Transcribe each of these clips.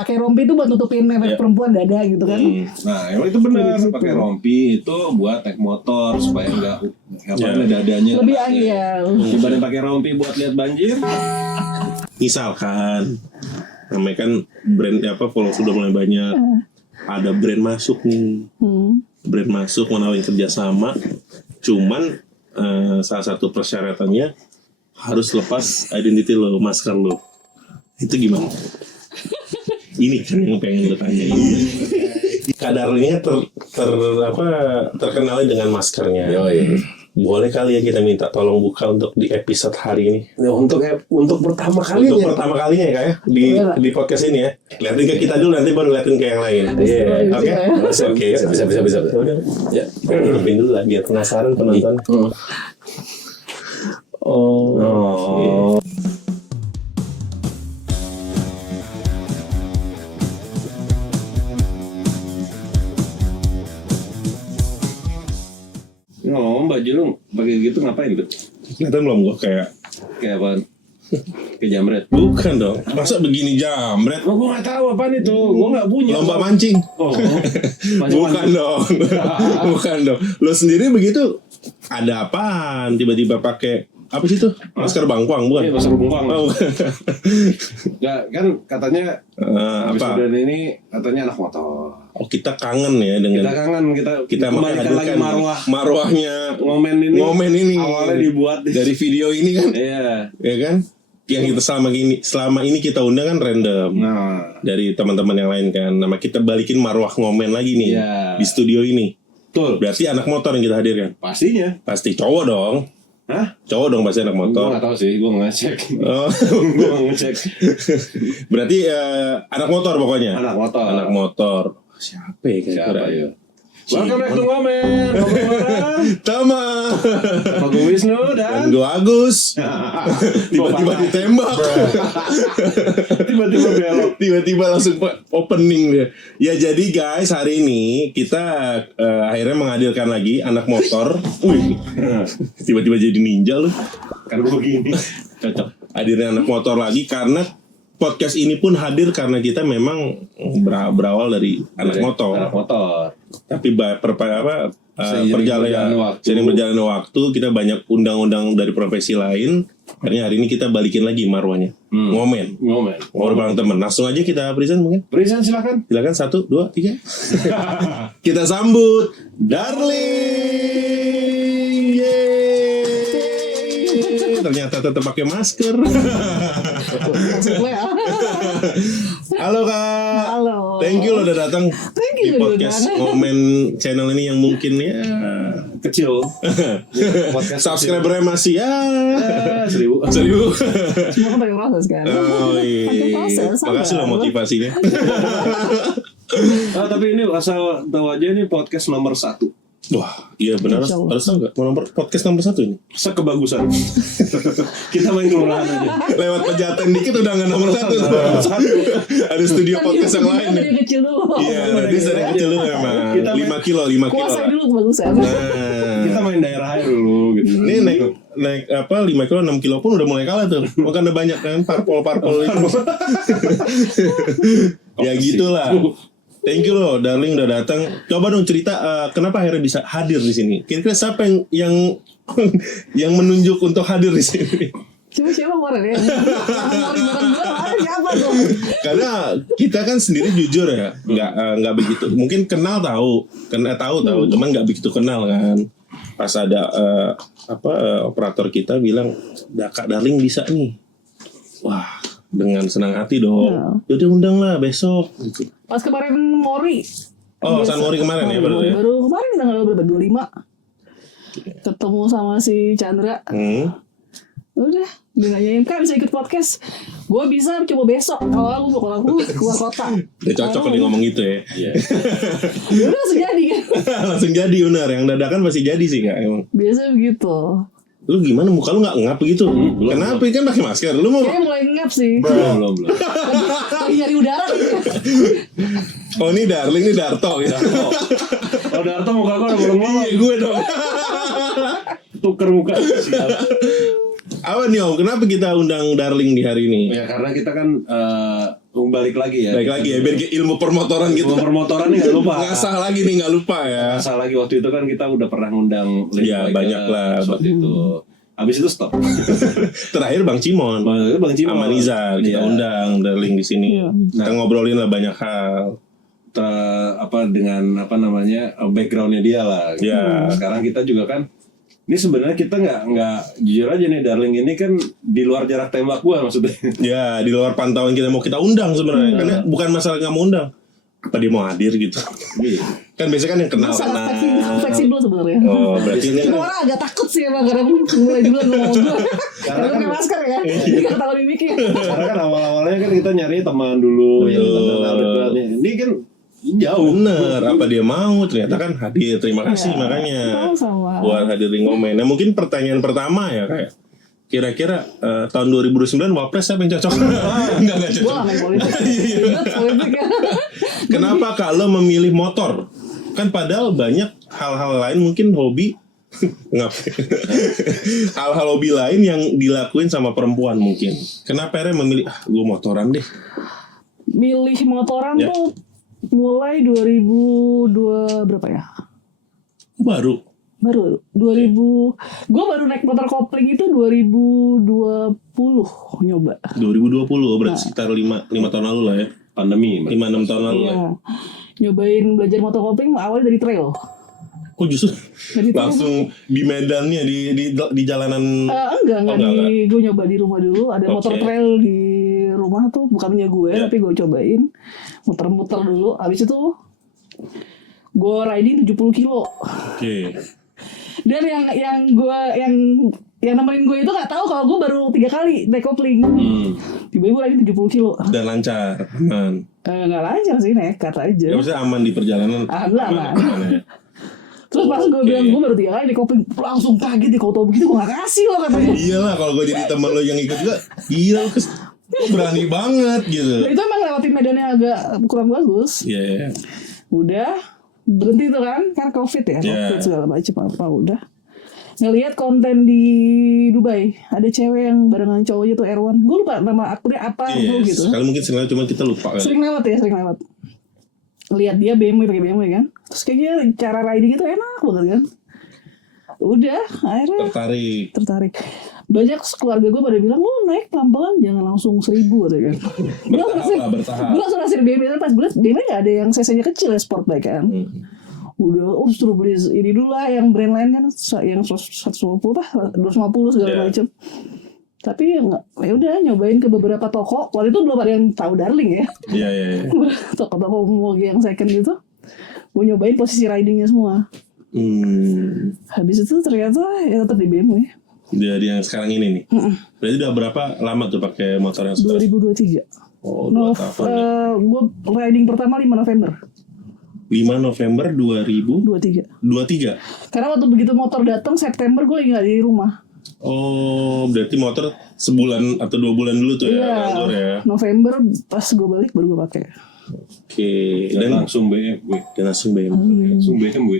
pakai rompi itu buat nutupin efek perempuan dada gitu kan. Nah, emang itu benar. Pakai rompi itu buat naik motor supaya enggak dadanya. Lebih ya. Dibanding pakai rompi buat lihat banjir. Misalkan namanya kan brand follow sudah mulai banyak. Ada brand masuk nih. Brand masuk menawarin kerjasama. Cuman salah satu persyaratannya harus lepas identity lo, masker lo. Itu gimana? Ini kan yang pengen lo tanyain. Kadarnya terkenal dengan maskernya. Boleh kali ya kita minta tolong buka untuk di episode hari ini. Nah, untuk pertama kalinya. Untuk pertama kalinya ya Kak ya di podcast ini ya. Lihatin ke kita dulu nanti baru lihatin ke yang lain. Oke. Oke. Bisa. Ya. Tutupin dulu lah biar penasaran penonton. Oh. Ngomong baju lu pakai gitu ngapain tuh? Kelihatan belum gua kayak apaan? Kayak jamret. Bukan dong. Masa begini jamret? Oh, gua nggak tahu apaan itu. Gua nggak punya. Lomba mancing. Oh. Bukan dong. Bukan dong. Lo sendiri begitu ada apaan? Tiba-tiba pakai apa sih tuh? Masker bangkuang bukan? Iya, masker bangkuang. Oh, Enggak, kan katanya episode ini katanya anak motor. Oh, kita kangen ya dengan kita kembalikan lagi marwahnya ngomen ini awalnya dibuat dari video ini kan. Iya. Ya kan? Yang kita selama ini kita undang kan random. Nah, dari teman-teman yang lain kan. Nama kita balikin marwah ngomen lagi nih di studio ini. Betul. Berarti anak motor yang kita hadirkan. Pastinya. Pasti cowok dong. Hah? Cowok dong pasti anak motor. Gue gak tahu sih, gue gak ngecek. Oh. Gue gak ngecek. Berarti anak motor pokoknya. Anak motor. Anak motor. Siapa ya kira-kira ya? Welcome back to Ngomen. Tama. Gue Wisnu dan gue Agus. Tiba-tiba ditembak. Tiba-tiba belok. Tiba-tiba langsung opening dia. Ya jadi guys, hari ini kita akhirnya menghadirkan lagi anak motor. Wih, tiba-tiba jadi ninja lu. Kan gue begini. Cocok. Hadirnya anak motor lagi karena podcast ini pun hadir karena kita memang berawal dari anak motor. Anak motor. Tapi seiring berjalannya waktu kita banyak undang-undang dari profesi lain. Akhirnya hari ini kita balikin lagi marwahnya. Ngomen. Ngobrol bareng temen. Langsung aja kita present mungkin. Present silakan. Silakan 1, 2, 3. Kita sambut Darling. Yeay. Ternyata tetap pakai masker. Halo Kak. Halo. Thank you lo udah datang di podcast Ngomen channel ini yang mungkin ya kecil. Subscribernya masih ya 1000. Semua kan pakai proses kan. Oh iya. Makasih lo motivasinya. Tapi ini asal tahu aja ini podcast nomor 1. Wah, iya benar. Harus tahu nggak? Nomor podcast nomor 1 ini. Sekebagusan. Kita main kelurahan aja. Lewat pejaten dikit udah nggak nomor 1. Ada studio podcast yang lain. Dari kecil dulu. Iya, tadi dari kecil dulu memang. 5 kilo. Kuasai dulu kebagusan. Nah, kita main daerah aja dulu gitu. Ini naik 5 kilo 6 kilo pun udah mulai kalah tuh. Makanya udah banyak kan parpol itu. Ya gitulah. Thank you loh, Darling udah datang. Coba dong cerita kenapa akhirnya bisa hadir di sini. Kira-kira siapa yang menunjuk untuk hadir di sini? Siapa kemarin ya? Siapa dong? Karena kita kan sendiri jujur ya, nggak begitu. Mungkin tahu, cuman nggak begitu kenal kan. Pas ada operator kita bilang, Kak Darling bisa nih. Wah, dengan senang hati dong. Yaudah undang lah besok. Gitu. Pas kemarin Mori. Oh, San Mori kemarin ya baru ya? Baru kemarin tanggal berapa? 25. Ketemu sama si Chandra. Udah, dia nanyain, Kak bisa ikut podcast? Gue bisa, coba besok. Kalau aku keluar kota. Udah cocok kalau dia ngomong gitu ya. Iya. Udah langsung jadi kan? Langsung jadi benar. Yang dadakan pasti jadi sih Kak emang. Biasa begitu. Lu gimana muka lu gak ngap gitu? Kenapa? Kan pakai masker. Lu mau? Kayaknya mulai ngap sih. Belum. Lagi nyari udara. Oh ini Darling, ini Darto gitu. Kalau Darto muka gue udah bolong-bolong. Iya gue dong. Tuker muka. Apa nih Om? Kenapa kita undang Darling di hari ini? Ya karena kita kan balik lagi ya. Biar ilmu permotoran gitu. Ilmu permotoran nih nggak lupa. Ngasah lagi nih, nggak lupa ya. Ngasah lagi waktu itu kan kita udah pernah ngundang Ya, banyak lah. waktu itu. Habis itu stop. Terakhir Bang Cimon. Bang Cimon. Sama Nizar kita Iya. undang Darling di sini. Iya. Kita ngobrolin lah banyak hal. Dengan backgroundnya dia lah. Ya. Sekarang kita juga kan. Ini sebenarnya kita nggak jujur aja nih, Darling ini kan di luar jarak tembak gua maksudnya. Ya, di luar pantauan kita mau kita undang sebenarnya. Karena bukan masalah nggak mau undang. Apa dia mau hadir gitu. Iya. Kan biasanya kan yang kenal. Sangat fleksibel sebenarnya. Oh, berarti ini Cuma orang agak takut sih emang karena mulai duluan ngomong gue. Karena pakai masker ya. Jadi gak ketahuan mimiknya. Karena kan awal-awalnya kan kita nyari teman dulu yang kita kenal dekat. Ini kan jauh. bener, apa dia mau, ternyata kan hadir. Terima kasih Iya. makanya Sama-sama. buat hadir di Ngomen. Nah, mungkin pertanyaan pertama ya kayak kira-kira tahun 2029 Wapres siapa yang cocok? Enggak Gue cocok. gak main politik. Ribet politik ya. Kenapa kalau memilih motor? Kan padahal banyak hal-hal lain mungkin hobi ngapain? Hal-hal hobi lain yang dilakuin sama perempuan mungkin. Kenapa akhirnya memilih gue motoran deh? Milih motoran Ya. tuh mulai 2002 berapa ya? Baru 2000 gue baru naik motor kopling itu 2020 nyoba. 2020 berarti sekitar 5 tahun lalu lah ya. Pandemi. 5-6 tahun lalu lah. Iya. Nyobain belajar motor kopling awalnya dari trail. Kok justru Dari trail. langsung di medannya di jalanan? Enggak enggak. gue nyoba di rumah dulu. Ada motor Oke. trail di rumah tuh bukannya gue Ya. tapi gue cobain muter-muter dulu. Habis itu gue riding 70 kilo. Oke. Dan yang nemenin gue itu nggak tahu kalau gue baru 3 kali naik kopling. Tiba-tiba gue riding 70 kilo. Dan lancar, aman. Nggak lancar sih, nekat aja. Ya maksudnya aman di perjalanan. Alhamdulillah aman. Aman ya. Terus pas gue Oke. bilang gue baru 3 kali naik kopling, langsung kaget di kalau tau begitu gue gak kasih lo katanya. Iyalah kalau gue jadi teman lo yang ikut juga, gila lo berani banget gitu. Nah, itu emang lewatin medannya agak kurang bagus. Iya. Udah berhenti tuh kan covid ya, Iya. covid segala macam apa udah. Ngelihat konten di Dubai, ada cewek yang barengan cowoknya tuh Erwan. Gue lupa nama akunnya apa Iya, gitu. sekali mungkin sekali cuma kita lupa kan. Sering lewat. Lihat dia BMW pakai BMW kan. Terus kayaknya cara riding itu enak banget kan. Udah, akhirnya tertarik. Banyak keluarga gue pada bilang, lo naik pelan-pelan, jangan langsung 1000 katanya kan. Bertahap. Gue langsung nasir BMW, pas gue liat BMW gak ada yang cc-nya kecil ya, sport bike kan. Udah, suruh beli ini dulu lah, yang brand lain kan, yang 150 lah, 250 segala Yeah. macam. Tapi ya udah nyobain ke beberapa toko. Waktu itu belum ada yang tahu Darling ya. Iya. Toko-toko moge yang second gitu. Gue nyobain posisi ridingnya semua. Habis itu ternyata ya tetap di BMW. Dari yang sekarang ini nih. Berarti udah berapa lama tuh pakai motor yang sekarang? 2023. Oh, 2 tahun ya. Gue riding pertama 5 November 5 November 23. 2023. Karena waktu begitu motor datang September gue lagi gak di rumah. Oh, berarti motor sebulan atau 2 bulan dulu tuh ya nganggur ya. November pas gue balik baru gue pakai. Oke. Dan langsung BMW. Langsung BMW. Langsung BMW.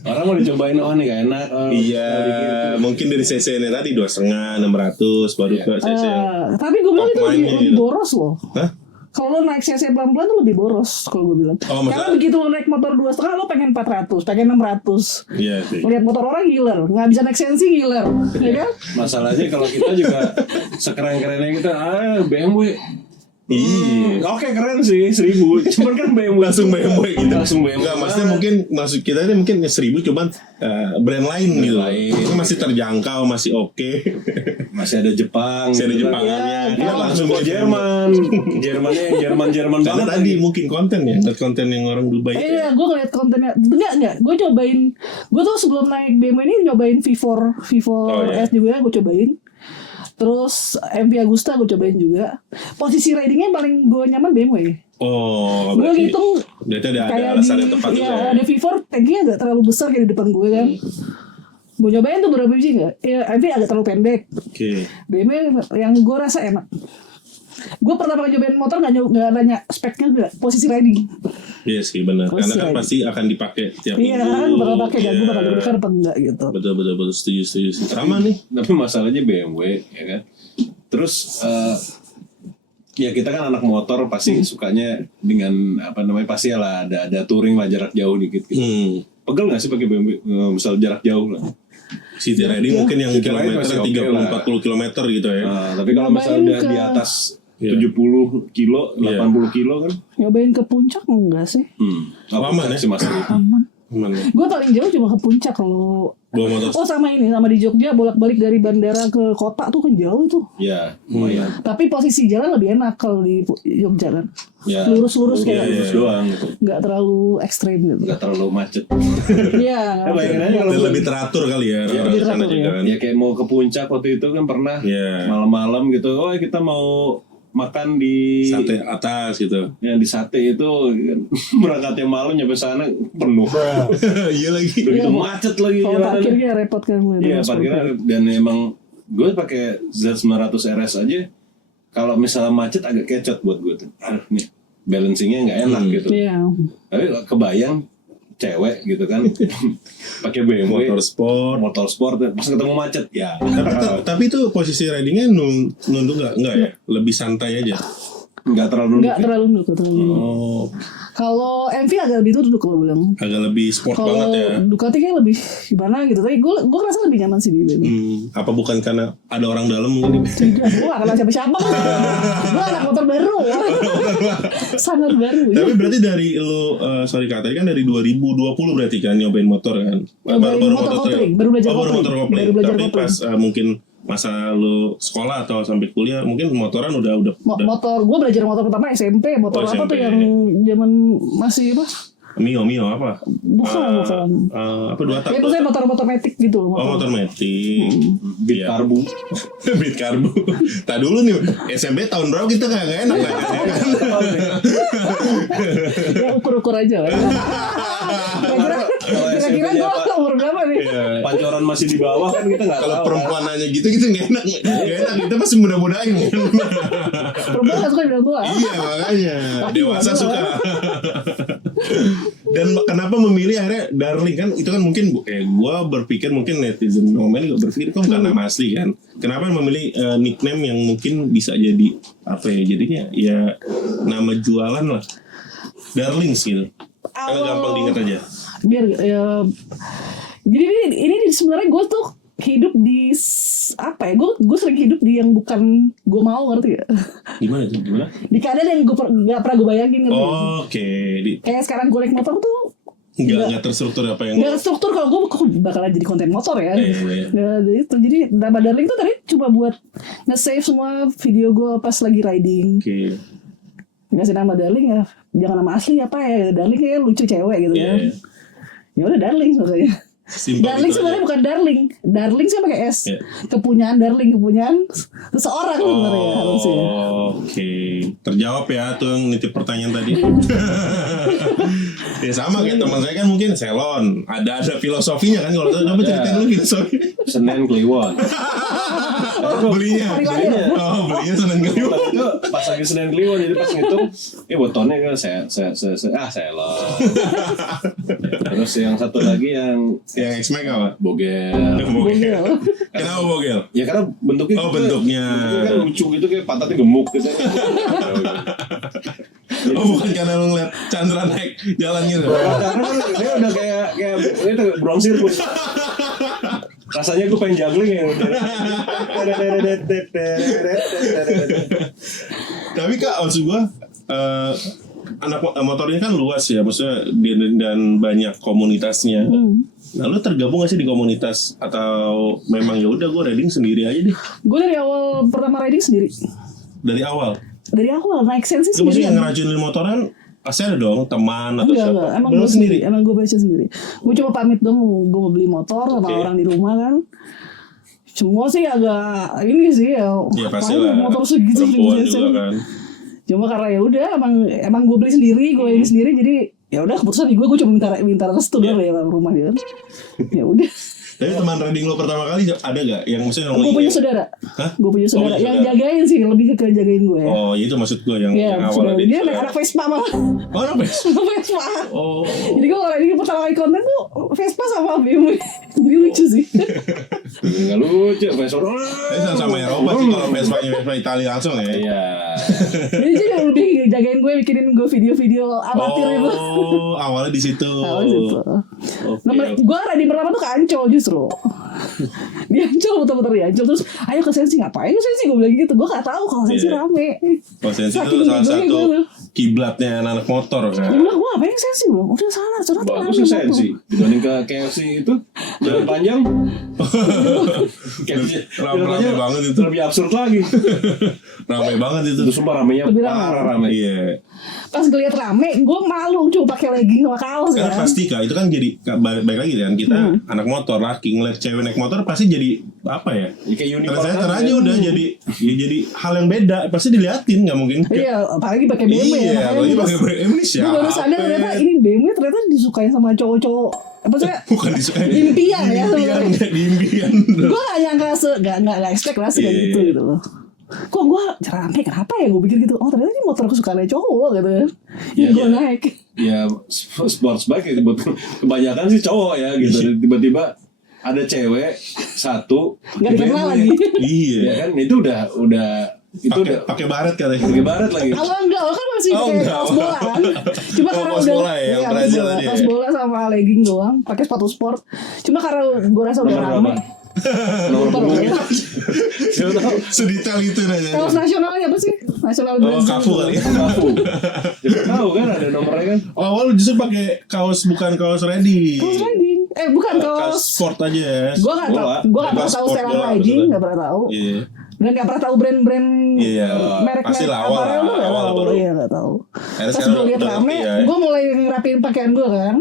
Orang mau dicobain nih gak enak. Iya, mungkin dari CC-nya tadi 2,5, 600 baru ke CC. Tapi gue bilang itu Top-line-nya lebih gitu. boros loh. Hah? Kalau lo naik CC pelan-pelan tuh lebih boros kalau gue bilang. Oh, maksudnya- Karena begitu lo naik motor 2,5 lo pengen 400, pengen 600. Iya sih. Lihat motor orang giler, nggak bisa naik sensi giler, ya kan? Masalahnya kalau kita juga sekeren-kerennya kita BMW. Iya. Oke keren sih 1000. Cuman kan BMW Langsung BMW gitu. Langsung BMW. Enggak, maksudnya mungkin maksud kita ini mungkin 1000 cuman brand lain gitu. lain. Ini masih terjangkau, masih oke. masih ada Jepang. Masih ada gitu. Jepangannya. Iya, Dia langsung ke Jerman. Jermannya yang Jerman Karena banget tadi mungkin konten ya, konten yang orang Dubai itu. Iya, gue ngeliat kontennya. Enggak. Gue cobain. Gue tuh sebelum naik BMW ini nyobain V4 Oh, iya. S juga gue cobain. Terus MV Agusta gue cobain juga. Posisi ridingnya paling gue nyaman BMW. Oh, Gue berarti hitung berarti ada kayak alasan yang tepat iya, juga ya. ada V4 tanknya agak terlalu besar kayak di depan gue kan. Gue nyobain tuh berapa biji nggak? Ya, MV agak terlalu pendek. Oke. BMW yang gue rasa enak. Gue pertama kali nyobain motor nggak nanya speknya nggak, posisi riding. Iya sih benar. Karena kan Keren. pasti akan dipakai tiap Iya, minggu. kan gue bakal pakai kan, gue Iya. bakal deg-degan apa enggak gitu. Betul setuju. Sama nih. Tapi masalahnya BMW ya kan. Terus Ya kita kan anak motor pasti sukanya dengan apa namanya pasti lah ada touring lah jarak jauh dikit gitu. Pegel nggak sih pakai BMW misal jarak jauh lah? City riding mungkin yang City riding kilometer masih oke 30-40 km gitu ya. Tapi kalau misalnya udah di atas 70 kilo, 80 kilo kan? Nyobain ke puncak enggak sih? Aman ya? Sih Mas. Aman. Aman ya? Gue paling jauh cuma ke puncak kalau. Bawa motor. Oh sama ini, sama di Jogja bolak-balik dari bandara ke kota tuh kan jauh itu. Ya, lumayan. Tapi posisi jalan lebih enak kalau di Jogja kan. Ya. Lurus-lurus Ya, kayak lurus doang gitu. nggak terlalu ekstrim gitu. Nggak terlalu macet. Iya. Ya, bayangin aja kalau Dan lebih teratur kali ya. Ya, orang lebih sana teratur, juga ya. kan. ya kayak mau ke puncak waktu itu kan pernah malam-malam gitu. Oh kita mau makan di Sate atas gitu. yang di sate itu berangkatnya malam nyampe sana penuh. Iya lagi. Begitu macet lagi Kalau jalanan. parkirnya repot kan. Iya parkirnya dan emang gue pakai Z900 RS aja kalau misalnya macet agak kecot buat gue tuh. Nih balancingnya nggak enak gitu. Iya. Tapi kebayang cewek gitu kan pakai BMW motor sport pas ketemu macet ya. Tapi itu posisi ridingnya nunduk nggak ya? Lebih santai aja. Nggak terlalu nunduk. Oh, Kalau MV agak lebih duduk kalau bilang. agak lebih sport Kalau banget ya. Ducati kayak lebih gimana gitu. Tapi gue ngerasa lebih nyaman sih di BMW. Apa bukan karena ada orang dalam mungkin? Gue gak kenal siapa-siapa. Gue anak motor baru. Sangat baru. Tapi berarti dari lu, sorry Kak, tadi kan dari 2020 berarti kan nyobain motor kan? Baru motor kopling, baru belajar baru kopling. motor kopling. Baru belajar Tapi kopling. pas mungkin masa lu sekolah atau sampai kuliah mungkin motoran udah Motor, gue belajar motor pertama SMP. Motor apa SMP. tuh yang zaman masih apa? Mio apa? Bukan. Apa dua tak? Ya itu saya motor matic gitu. Oh, motor metik. Beat karbu. Beat karbu. Tak dulu nih SMP tahun berapa kita nggak enak kan? Ya ukur-ukur aja lah. Kira-kira gue umur berapa nih? Pancoran masih di bawah kan kita nggak Kalau tahu. perempuan nanya gitu nggak enak, kita masih muda-mudain kan. Perempuan gak suka dibilang tua. Iya makanya dewasa suka. Dan kenapa memilih akhirnya Darling kan itu kan mungkin gue berpikir mungkin netizen komen juga berpikir kok bukan nama asli kan. Kenapa memilih nickname yang mungkin bisa jadi apa ya jadinya ya nama jualan lah. Darlings gitu. Karena gampang diingat aja. Biar jadi ini sebenarnya gue tuh hidup di apa ya? Gue sering hidup di yang bukan gue mau, ngerti gak? Gimana tuh? Gimana? Di keadaan yang gue nggak pernah gue bayangin, ngerti gak? Oke. Kayak sekarang gue naik motor tuh Nggak terstruktur apa yang nggak struktur. Kalau gue bakalan jadi konten motor ya. Iya. Itu jadi nama Darling tuh tadi cuma buat nge-save semua video gue pas lagi riding. Oke. Ngasih nama Darling ya, jangan nama asli apa ya. Darling kayak lucu cewek gitu kan. Ya udah Darling makanya. Simpel Darling gitu sebenarnya aja. bukan Darling. Darling sih pakai S. Iya. Kepunyaan Darling, kepunyaan seseorang sebenarnya harusnya. Oke, terjawab ya tuh yang nitip pertanyaan tadi. Ya sama kayak teman saya kan mungkin Selon, ada filosofinya kan kalau coba ceritain lu filosofi. Senen Kliwon. Belinya. Belinya Senen Kliwon. Itu pas lagi Senen Kliwon jadi pas ngitung, botonnya kan Selon. Terus yang satu lagi yang X-Max apa? Bogel. Bogel. Kenapa Bogel? Ya karena bentuknya Oh, bentuknya. kan lucu gitu kayak pantatnya gemuk gitu. Oh bukan karena lu ngeliat Chandra naik jalan gitu. Karena kan dia udah kayak itu Bronx Circus. Rasanya gue pengen juggling ya. Tapi Kak, maksud gue anak motor ini kan luas ya, maksudnya dan banyak komunitasnya. Nah, lu tergabung gak sih di komunitas atau memang ya udah gue riding sendiri aja deh? Gue dari awal pertama riding sendiri. Dari awal. Dari awal naik sensi Itu maksudnya sendiri. yang ngeracunin motoran pasti ada dong teman atau Enggak, siapa? emang Bener gue sendiri. Emang gue baca sendiri. Gue cuma pamit dong, gue mau beli motor sama orang di rumah kan. Semua sih agak ini sih ya. Iya pasti lah. Motor segitu Perempuan juga kan. Cuma karena ya udah emang gue beli sendiri, gue ini sendiri jadi ya udah keputusan di gue cuma minta restu doang ya rumah dia. Ya udah. Tapi teman riding lo pertama kali ada gak yang maksudnya Gue punya saudara. Hah? Gue punya saudara punya yang saudara. jagain sih, lebih ke jagain gue ya. Oh itu maksud gue yang Iya, awal saudara. Dia naik anak Vespa malah. Oh anak Vespa. Vespa. Oh. Jadi gue kalau ini pertama kali konten tuh Vespa sama BMW. Jadi lucu sih. Nggak lucu, Vespa. Sama Eropa sih kalau Vespa Italia langsung ya. Iya. Jadi dia lebih jagain gue, bikinin gue video-video amatir itu. Oh, awalnya di situ. Gue ready pertama tuh ke Ancol justru. Di Ancol muter-muter di Ancol terus ayo ke Sensi, ngapain lu Sensi, gue bilang gitu. Gue gak tahu kalau Sensi rame. Oh, Sensi Saking itu salah begonya satu gue. kiblatnya anak motor kan. Dia bilang gue ngapain Sensi, belum udah sana Bagus sih Sensi dibanding ke KFC itu jalan panjang. Rame banget itu. Lebih absurd lagi. Rame banget itu. Itu sumpah ramenya Lebih parah rame. Iya. Pas ngeliat rame, gue malu cuma pakai legging sama kaos Karena kan. pasti Kak, itu kan jadi baik lagi kan kita anak motor laki ngeliat cewek naik motor pasti jadi apa ya? Ya, kayak unicorn Ternyata aja udah jadi hal yang beda, pasti diliatin, nggak mungkin. Iya, apalagi pakai BMW ya. Iya, apalagi pakai BMW ini siapa? Gue baru sadar ternyata ini BMW ternyata disukain sama cowok-cowok. Apa sih? Bukan disukain. Impian ya sebenarnya. Di impian. Gue gak nyangka gak expect lah kayak gitu gitu loh. Kok gue rame kenapa ya, gue pikir gitu. Oh ternyata ini motor kesukaannya cowok gitu kan. Yang gue naik. Ya sports bike ya, kebanyakan sih cowok ya gitu. Tiba-tiba ada cewek satu Gak dikenal lagi. Iya. Ya kan itu udah itu udah pakai baret katanya. pakai baret lagi. Kalau enggak, lo kan masih pakai kaos bola kan. Cuma karena kaos udah bola ya, yang Brazil tadi ya. kaos bola sama legging doang, pakai sepatu sport. Cuma karena gue rasa udah Nomor rame. Nomor punggungnya. Siapa tahu? Sedetail itu nanya. Kaos nasionalnya apa sih? Nasional Oh, Brazil. Cafu kali. Kafu. Siapa tahu kan ada nomornya kan. Oh, awal justru pakai kaos bukan kaos ready. Kaos riding. Bukan Kaos kaos. sport aja ya. Gue gak bola. tau. Gue gak Kaos tahu sport setelan bola, riding, maksudnya. gak pernah tahu. Iya. Dan gak pernah tahu brand-brand Iya, merek pasti lah awal aparel tuh gak awal tahu. baru. Iya gak tahu. Akhirnya Pas sekarang gue liat udah rame, ngerti ya. gue mulai ngerapiin pakaian gue kan.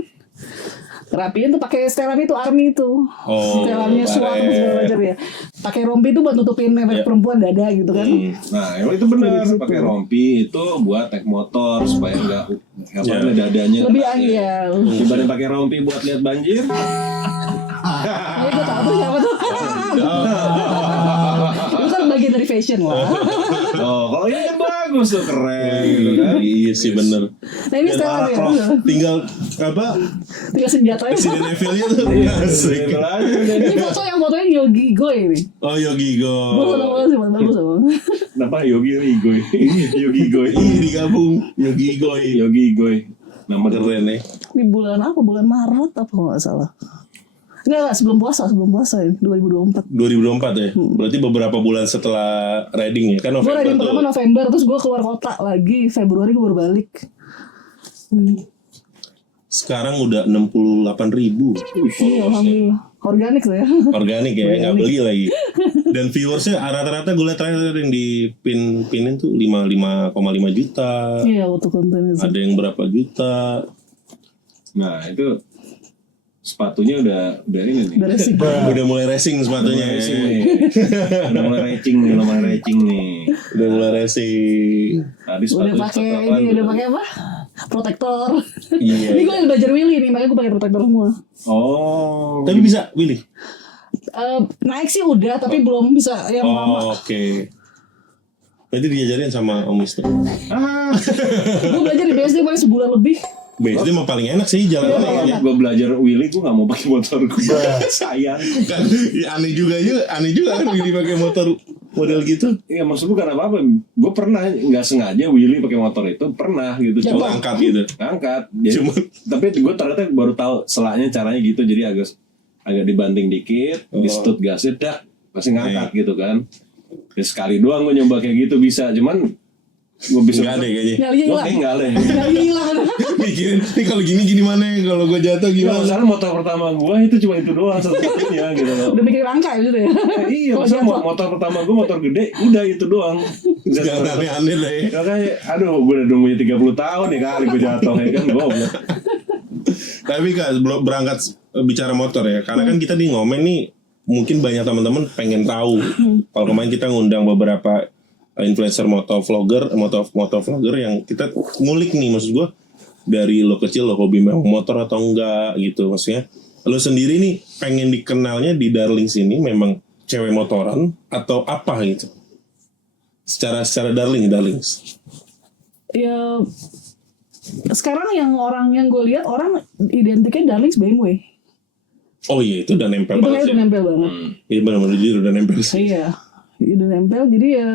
Rapiin tuh pakai setelan itu army itu. Oh, Setelannya SWAT baret. segala macam ya. Pakai rompi itu buat nutupin Iya. perempuan dada gitu kan. Nah, emang itu benar. Pakai rompi itu buat naik motor supaya nggak dadanya. Lebih kena angin. ya. Dibanding pakai rompi buat lihat banjir. Ini gue tahu tuh siapa tuh. Itu kan bagian dari fashion lah. Oh, kalau ini kan bagus tuh, keren gitu kan. Iya sih bener. Nah ini setelan ya. Tinggal apa? Tinggal senjatanya. Resident Evil-nya tuh asik. Gitu aja udah. Ini foto yang fotonya Yogi Goy ini. Oh, Yogi Go. Gue seneng banget sih, bagus emang. Kenapa Yogi Goy? Yogi Goy. Ih, digabung Yogi Goy. Yogi Goy. Nama Keren ya. Di bulan apa? Bulan Maret apa kalau nggak salah. Enggak, sebelum puasa ya, 2024. 2024 ya. Berarti beberapa bulan setelah riding ya kan Gue November riding tuh. pertama November, terus gue keluar kota lagi Februari gue baru balik. Sekarang udah 68.000. Iya, alhamdulillah. Organik tuh ya. Organik ya, nggak beli lagi. Dan viewersnya rata-rata gue liat terakhir yang di pinin tuh 5,5 juta. Iya, waktu konten itu. Ada yang berapa juta. Nah, itu sepatunya udah ini nih. Dari sih. Udah mulai racing sepatunya ya. Racing nih. Udah mulai racing nih. Udah mulai racing. Tadi Udah sepatu pakai apaan ini, tuh? udah pakai apa? Protektor. Iya. Ini gue yang belajar Willy nih, makanya gue pakai protektor semua. Oh. Tapi bisa, Willy. Naik sih udah, tapi belum bisa yang lama. Oh, oke. Berarti diajarin sama Om Wisnu. Gue belajar di BSD paling sebulan lebih. BSD mah paling enak sih jalan Kalau ya. gue belajar Willy, gue gak mau pakai motor gue. Sayang. Kan ya, aneh juga kan Willy pakai motor model gitu. Iya, maksud gue karena apa? Gue pernah nggak sengaja Willy pakai motor itu pernah gitu. Cuma Cuma angkat gitu. ngangkat. Jadi, Cuma- tapi gue ternyata baru tahu selaknya caranya gitu. Jadi agak dibanting dikit, di stut gasnya dah pasti ngangkat gitu kan. Ya, sekali doang gue nyoba kayak gitu bisa, cuman gue bisa. Enggak deh kayaknya. Nyalinya Gue hilang. kayak enggak deh. Nyalinya hilang. Mikirin, nih kalau gini mana ya? Kalau gue jatuh Ya, gimana? masalah motor pertama gue itu cuma itu doang satu-satunya gitu loh. Udah bikin rangka ya gitu ya. Iya, Kalau masalah jatuh. motor pertama gue motor gede, udah itu doang. Jangan aneh-aneh lah ya. Makanya, aduh, gue udah nungguin 30 tahun ya kali gue jatuh ya kan, goblok. Tapi Kak, sebelum berangkat bicara motor ya, karena kan kita di Ngomen nih mungkin banyak teman-teman pengen tahu. Kalau kemarin kita ngundang beberapa influencer motovlogger yang kita ngulik nih, maksud gue dari lo kecil lo hobi motor atau enggak gitu, maksudnya lo sendiri nih pengen dikenalnya di Darlings ini memang cewek motoran atau apa gitu? Secara Darlings. Ya sekarang yang gue lihat orang identiknya Darlings BMW. Oh iya, itu udah nempel Itu banget kayak sih. udah nempel banget. Iya benar-benar jujur udah nempel sih. Iya, udah nempel jadi ya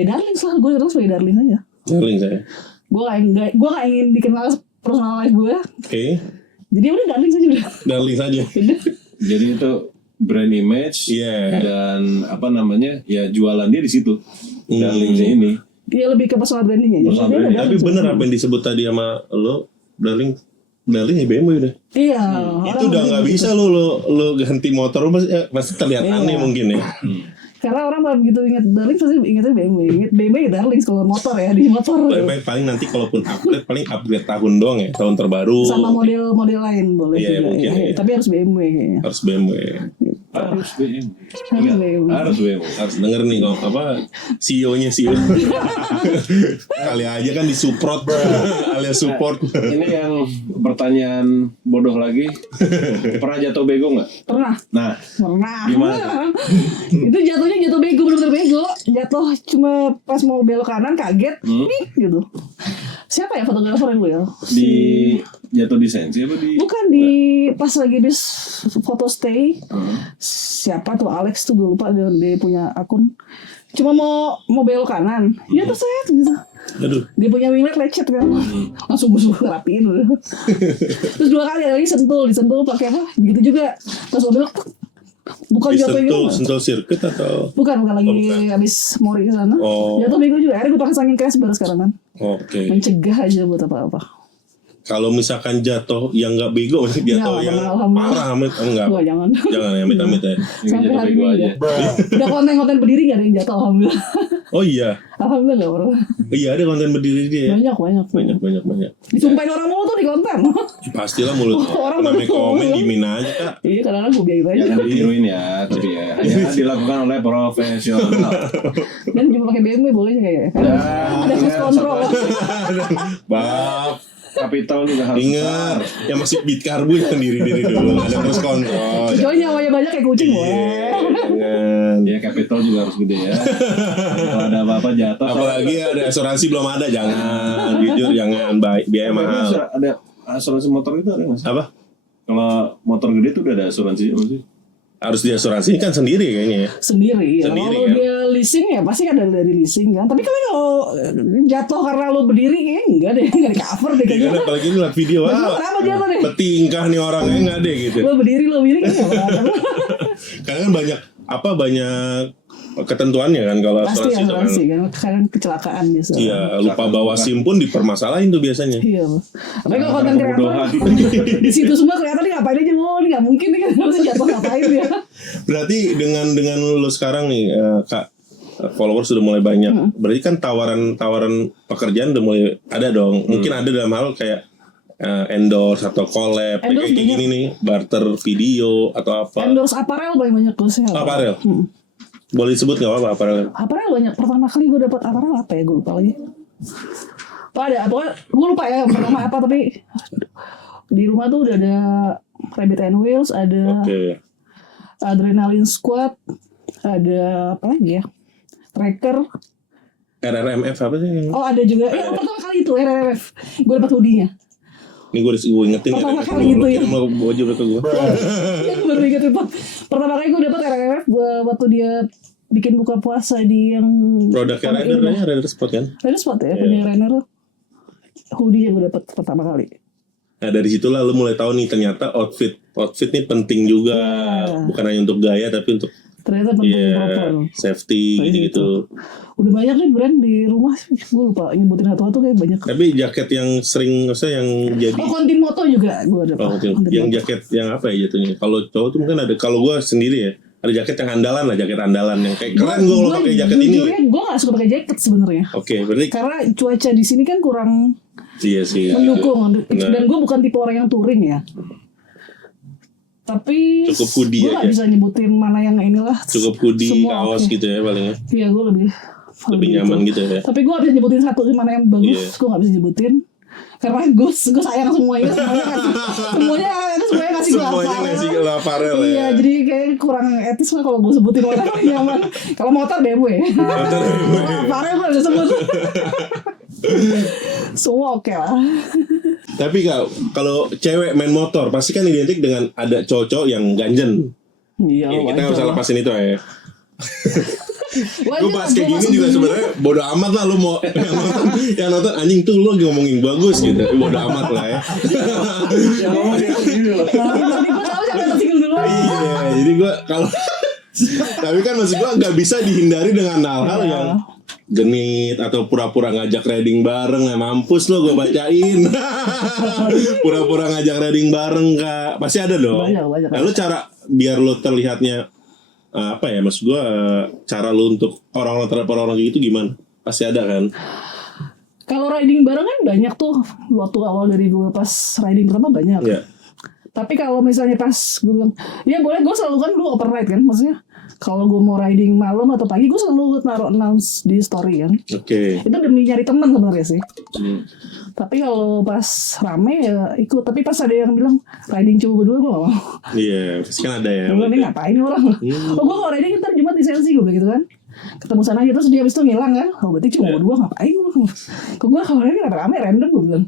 Darlings lah, gue terus sebagai Darlings aja. Darling saya. Gue gak ingin dikenal personal life gue. Oke, Jadi udah Darlings aja udah. darling saja. Jadi itu brand image Iya. dan apa namanya ya jualan dia di situ. Darlingsnya ini. Dia lebih ke personal branding aja. Personal Dia branding. udah Tapi Darlings. bener apa yang disebut tadi sama lo, darling ya BMW udah. Iya. Itu udah nggak bisa lo ganti motor lo pasti terlihat Iya. aneh mungkin ya. Karena orang kalau begitu ingat Darlings pasti ingatnya BMW. Ingat BMW ya Darlings kalau motor ya di motor. Paling nanti kalaupun upgrade paling upgrade tahun doang ya, tahun terbaru. Sama model-model lain boleh Iya, juga. mungkin, Ya. iya. Tapi harus BMW kayaknya. Harus BMW. Harus BMW. Harus Ingat, BMW. harus BMW. Harus denger nih kok apa CEO-nya CEO. Kali aja kan disupport alias support. Ini yang pertanyaan bodoh lagi. Pernah jatuh bego nggak? Pernah. Nah, Pernah. Gimana? Itu jatuhnya jatuh bego, bener-bener bego. Jatuh cuma pas mau belok kanan kaget. Nih, gitu. Siapa ya fotografer yang gue ya? di jatuh di sensi apa di? Bukan di pas lagi bis foto stay. Siapa tuh Alex tuh gue lupa dia punya akun. Cuma mau belok kanan. Ya terus saya gitu. Aduh. Dia punya winglet lecet kan. Langsung gue suruh rapiin udah. Terus 2 kali lagi disentul pakai apa? Gitu juga. Pas mau belok bukan jatuh gitu. Sentul sirkuit atau Bukan lagi bukan. habis mori ke sana. Oh. Jatuh bego juga. Akhirnya gue pakai angin keras baru sekarang kan. Oke. Mencegah aja buat apa-apa. Kalau misalkan jatuh yang nggak bego, jatuh Nggak, yang alhamdulillah. parah amit enggak. Gua jangan. Jangan ya amit-amit ya. Yang Sampai jatuh hari bego ini aja. Udah konten-konten berdiri gak ada yang jatuh alhamdulillah. Oh iya. Alhamdulillah gak pernah. Iya ada konten berdiri dia ya. Banyak. Disumpahin orang mulu tuh di konten. Pastilah mulut Orang namanya betul. komen dimin aja kak. Iya kadang-kadang gue biarin aja. Jangan ditiruin ya, tapi ya hanya dilakukan oleh profesional. Dan cuma pakai BMW boleh sih kayaknya. Ada cruise control. Bab, Kapital juga harus ingat yang masih beat karbu yang diri dulu ada terus kontrol. Kecuali nyawanya banyak kayak kucing boleh. Jangan. Ya kapital juga harus gede ya. Kalau ada apa-apa jatuh. Apalagi ada asuransi belum ada, jangan jujur jangan baik biaya mahal. Ada asuransi motor itu ada nggak sih? Apa? Kalau motor gede tuh udah ada asuransi apa sih? Harus diasuransi kan sendiri kayaknya ya. Sendiri ya. Sendiri, Kalau kan? dia leasing ya pasti kan dari leasing kan. Tapi kalau jatuh karena lo berdiri kayaknya enggak deh. Enggak di cover deh Iya kayaknya. kan apalagi lihat video Kenapa jatuh deh? petingkah nih orangnya nggak deh gitu. Lo berdiri kayaknya enggak. Karena kan banyak ketentuannya kan kalau Pasti asuransi itu kan. asuransi kan. Kadang kecelakaan biasa. Iya, lupa bawa SIM pun dipermasalahin tuh biasanya. Iya. Tapi kalau konten Kebodohan. kreator di situ semua kelihatan nih ngapain aja mau nih nggak mungkin nih kan harus jatuh ngapain ya. Berarti dengan lu sekarang nih Kak, followers sudah mulai banyak. Berarti kan tawaran pekerjaan udah mulai ada dong. Mungkin ada dalam hal kayak endorse atau collab kayak Endorse gini nih, barter video atau apa. Endorse aparel banyak gue sih. Aparel. Boleh disebut nggak apa-apa aparel? Aparel banyak. Pertama kali gue dapat aparel apa ya gue lupa lagi. Pokoknya gue lupa ya pertama apa tapi di rumah tuh udah ada Rabbit and Wheels, ada Oke. Adrenaline Squad, ada apa lagi ya? Tracker. RRMF apa sih? Oh ada juga. Pertama kali itu RRF. Gue dapat hoodie-nya. Ini gue ingetin Pertama kali itu ya. Mau baju ke gue. Ya, gue baru ingat itu. Pertama kali gue dapat RRF waktu dia bikin buka puasa di yang Produknya Rider kayaknya Rider Sport kan. Rider Sport ya, punya Renner. Hoodie yang gue dapat pertama kali. Nah dari situlah lu mulai tahu nih ternyata outfit nih penting juga, bukan hanya untuk gaya tapi untuk Ternyata penting proper. safety gitu-gitu. Udah banyak nih brand di rumah, gue lupa nyebutin satu-satu kayak banyak. Tapi jaket yang sering maksudnya yang jadi Kontin moto juga gue dapat. yang jaket yang apa ya jatuhnya? Kalau cowok tuh mungkin ada, kalau gue sendiri ya ada jaket yang andalan lah, jaket andalan yang kayak keren gue kalau pakai jaket ini. Gue gak suka pakai jaket sebenarnya. Oke, berarti Karena cuaca di sini kan kurang iya sih. mendukung. Benar. Dan gue bukan tipe orang yang touring ya. Tapi Cukup hoodie gue aja. gak bisa nyebutin mana yang inilah. Cukup hoodie, Semua kaos oke. gitu ya palingnya. Iya gue lebih Nyaman gitu ya. Tapi gue gak bisa nyebutin satu mana yang bagus. Iya. Gue gak bisa nyebutin. Karena gue sayang semuanya. Semuanya ngasih gue Semuanya aparel. ngasih ke aparel ya. Iya, jadi kayak kurang etis lah kalau gue sebutin mana yang nyaman. Kalau motor BMW. Motor BMW. Aparel gue bisa sebut. Semua oke lah. Tapi kalau cewek main motor pasti kan identik dengan ada cowok-cowok yang ganjen. Iya, Ya, kita nggak usah wajar. lepasin itu ya. Wajar, Gue bahas kayak gua gini masuk juga gini. sebenarnya bodo amat lah lu mau yang nonton anjing tuh lu lagi ngomongin bagus gitu. Bodo amat lah ya. Yang ngomong dia gini loh. Tapi gue tahu siapa yang tersinggung duluan. Iya, jadi gue kalau tapi kan maksud gue nggak bisa dihindari dengan hal-hal Iya. yang genit atau pura-pura ngajak riding bareng. Ya mampus lo gue bacain. Pura-pura ngajak riding bareng Kak. Pasti ada dong. Banyak. Lalu cara biar lo terlihatnya apa ya, maksud gue cara lo untuk orang-orang terhadap orang kayak gitu gimana? Pasti ada kan? Kalau riding bareng kan banyak tuh. Waktu awal dari gue pas riding pertama banyak. Ya. Tapi kalau misalnya pas gue bilang, ya boleh, gue selalu kan dulu open ride kan, maksudnya kalau gue mau riding malam atau pagi gue selalu taruh announce di story kan. Oke. Itu demi nyari teman sebenarnya sih. Hmm. Tapi kalau pas rame ya ikut. Tapi pas ada yang bilang riding cuma berdua gue gak mau. Iya, pasti kan ada ya. Gue nih ngapain nih orang? Oh gue kalau riding ntar Jumat di Sensi gue gitu kan. Ketemu sana aja terus dia habis itu ngilang kan. Oh berarti cuma berdua ngapain gue? Kok gue kalau riding rame-rame random gue bilang.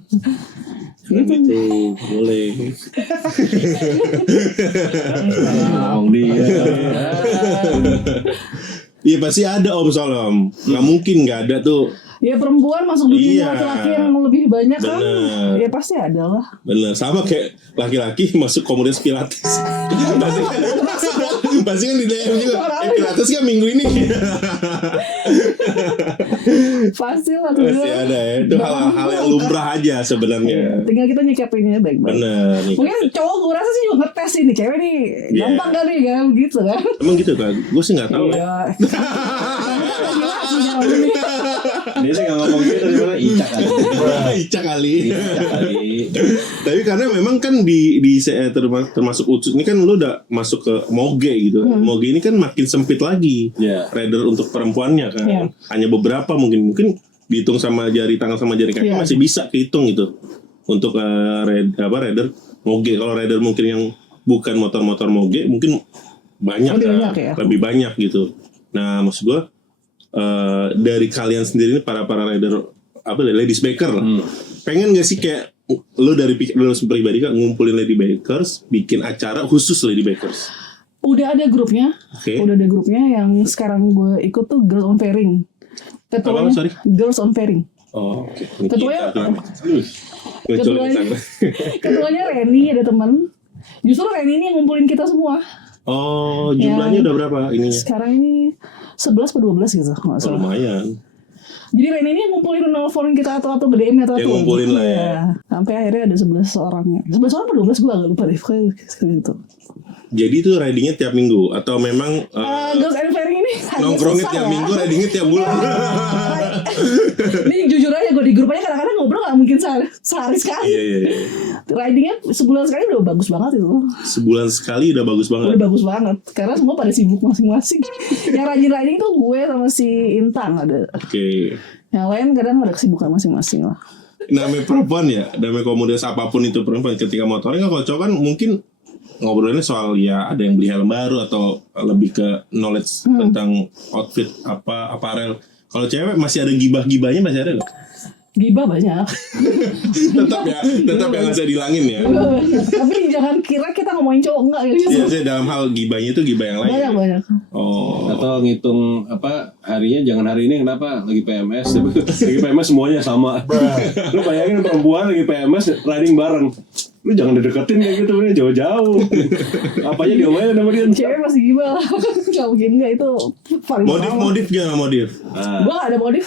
Gitu, boleh. Ngomong dia. Iya pasti ada Om Solom. Nggak mungkin nggak ada tuh. Ya perempuan masuk dunia Iya. laki-laki yang lebih banyak kan. Bener. Ya pasti ada lah. Bener, sama kayak laki-laki masuk komunitas Pilates. pasti kan di DM juga. Pilates kan minggu ini. Pasti lah tuh. Pasti ada ya. Itu hal-hal yang lumrah aja sebenarnya. Tinggal kita nyikapinnya baik-baik. Bener. Nih. Mungkin cowok gue rasa sih juga ngetes ini cewek nih Iya. gampang kali kan gitu kan. Emang gitu kan? Gue sih nggak tahu ya. Iya. Dia sih nggak ngomong gitu dari mana Icak kali. Ica kali. Icak kali. Tapi karena memang kan termasuk Ucup ini kan lu udah masuk ke Moge gitu. Moge ini kan makin sempit lagi. Iya. Rider untuk perempuannya kan. Iya. Hanya beberapa mungkin dihitung sama jari tangan sama jari kaki Iya. masih bisa kehitung gitu. Untuk rider Moge. Kalau rider mungkin yang bukan motor-motor Moge mungkin banyak, Lebih kan. banyak ya? Lebih banyak gitu. Nah, maksud gua dari kalian sendiri ini para rider ladies baker pengen gak sih kayak lu dari pribadi kan ngumpulin lady bakers bikin acara khusus lady bakers? Udah ada grupnya. Oke. Udah ada grupnya yang sekarang gue ikut tuh Girls on Fairing. Ketuanya sorry? Girls on Fairing. Oh, oke. Ketuanya Ketuanya ketuanya Reni, ada teman. Justru Reni ini yang ngumpulin kita semua. Oh, jumlahnya udah berapa ininya? Sekarang ini 11 atau 12 gitu nggak Oh, salah. lumayan. Jadi Reni ini yang ngumpulin nelfonin kita atau BDM atau Yang ngumpulin lah ya. Iya. Sampai akhirnya ada 11 orang. 11 orang atau 12 gue agak lupa deh. Kayak gitu. Jadi itu ridingnya tiap minggu atau memang Girls and Fairing ini agak nongkrongnya susah tiap ya. minggu, ridingnya tiap bulan? Ini jujur aja gue di grup aja kadang-kadang ngobrol gak mungkin sehari sekali. Iya. Ridingnya sebulan sekali udah bagus banget itu. Sebulan sekali udah bagus banget. Udah bagus banget. Karena semua pada sibuk masing-masing. Yang rajin riding tuh gue sama si Intang ada. Oke. Yang lain kadang ada kesibukan masing-masing lah. Namanya perempuan ya, namanya komunitas apapun itu perempuan ketika motornya kalau cowok kan mungkin ngobrolnya soal ya ada yang beli helm baru atau lebih ke knowledge tentang outfit apa apparel. Kalau cewek masih ada gibah-gibahnya masih ada nggak? Gibah banyak. tetap ya nggak bisa dihilangin ya. Tapi jangan kira kita ngomongin cowok enggak ya. Iya, saya dalam hal gibahnya itu gibah yang lain. Banyak. Oh. Atau ngitung apa harinya jangan hari ini kenapa lagi PMS lagi PMS semuanya sama. Lu bayangin perempuan lagi PMS riding bareng. Lu jangan dideketin kayak gitu nih jauh-jauh. Apanya diomelin sama dia. Cewek masih gibah. Gak mungkin enggak itu paling Modif gimana modif? Nah, Gue gak ada modif.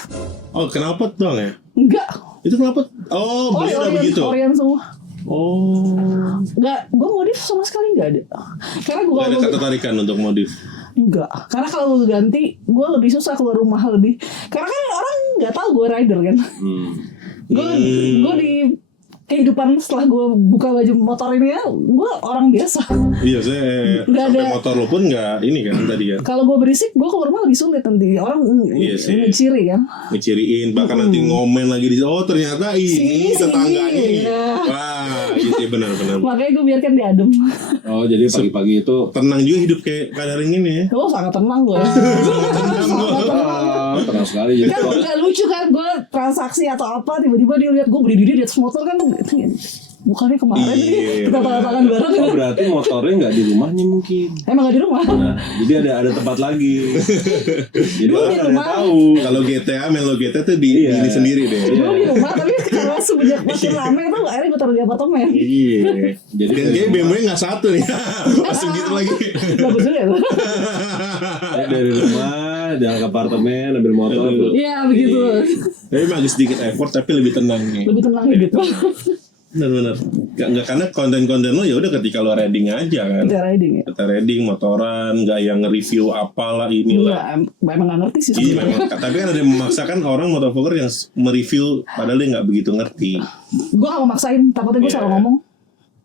Oh, kenapa doang ya? Enggak. Itu kenapa? Oh, beli udah begitu. Orian semua. Oh. Enggak, gue modif sama sekali enggak ada. Karena gue Gak ada ketertarikan untuk modif. enggak. Karena kalau gue ganti, gue lebih susah keluar rumah lebih. Karena kan orang nggak tahu gue rider kan. Gue di kehidupan setelah gue buka baju motor ini ya, gue orang biasa. Iya, saya Nggak sampai ada. motor lo pun nggak ini kan tadi kan. Kalau gue berisik, gue keluar rumah lebih sulit nanti. Orang Iya sih. ngeciri kan. Ngeciriin bahkan nanti ngomen lagi di oh ternyata ini Sini, tetangganya ini. ya. Wah, iya benar. Makanya gue biarkan dia adem. oh jadi pagi-pagi itu Tenang juga hidup kayak kadaring ini ya. Oh sangat tenang gue. Tenang gua. tenang sekali jadi Kan gak lucu kan gue transaksi atau apa, tiba-tiba dia lihat gue berdiri di atas motor kan, bukannya kemarin nih kita tanda tangan bareng. Oh, berarti motornya nggak di rumahnya mungkin. Emang gak di rumah? Nah, jadi ada tempat lagi. Jadi Dulu orang di ada rumah. tahu. Kalau GTA main lo GTA tuh di Iya. ini sendiri deh. Gue di rumah, tapi karena semenjak makin rame tuh akhirnya gue taruh di apartemen. Iya. Jadi Dan kayaknya BMW nggak satu nih. Langsung gitu lagi. Bagus juga ya. dari rumah jalan ke apartemen ambil motor tuh. Iya begitu. Tapi emang agak sedikit effort tapi lebih tenang nih. Lebih tenang gitu. Benar-benar. Nggak karena konten-konten lo ya udah ketika lo riding aja kan. Kita riding ya. Kita riding motoran, nggak yang nge-review apalah inilah. Enggak, emang gak ngerti sih Iya, sebenarnya. memang. Tapi kan ada yang memaksakan orang motovlogger yang mereview padahal dia nggak begitu ngerti. Gue gak mau maksain, takutnya gue Iya. salah ngomong.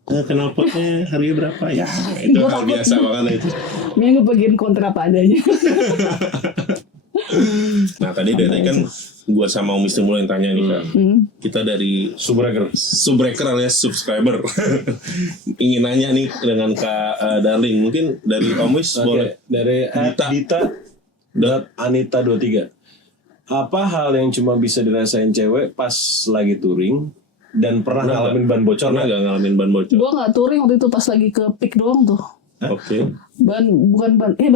Nah, knalpotnya harganya berapa ya? Itu Gua hal takut. biasa banget itu. Mending gue bagiin konten apa adanya. Nah tadi dari kan gua sama Umi Stimul yang tanya nih Kak. Kita dari subbreaker alias subscriber ingin nanya nih dengan Kak Darling. Mungkin dari Omis boleh. Dari Dita.Anita23. Apa hal yang cuma bisa dirasain cewek pas lagi touring dan pernah ngalamin ban bocor Pernah nggak? nggak ngalamin ban bocor? Gue gak touring waktu itu pas lagi ke peak doang tuh. Oke. Ban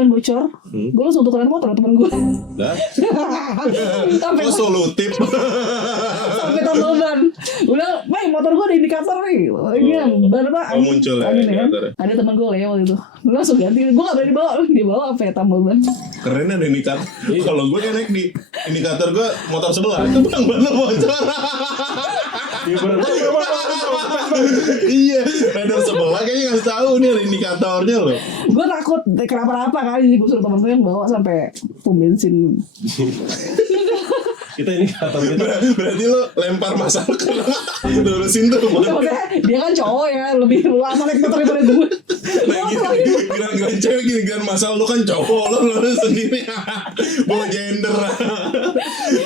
bocor. Gue langsung tukeran motor sama temen gue. Lah, Sampai Oh solutif. sampai tambal ban. Udah, Mai motor gue ada indikator nih. Ini ban apa? Oh, muncul ya angin kan. indikatornya. Ada temen gue lewat itu. Langsung ganti. Gue gak berani bawa. Dia bawa apa ya tambal ban. Keren ada indikator. Kalau gue naik di indikator gue motor sebelah itu ban lo bocor. Iya, rider sebelah kayaknya ngasih tahu nih ada indikatornya loh. Gue takut kenapa-napa kali. Jadi gue suruh temen gue yang bawa sampai pom bensin. kita ini kata kita Berarti lo lempar masalah ke lurusin tuh. Maksudnya dia kan cowok ya. Lebih lama naik motor daripada gue. Nah gitu, giliran cewek gini, giliran masalah lo kan cowok, lo lurus sendiri. Bawa gender.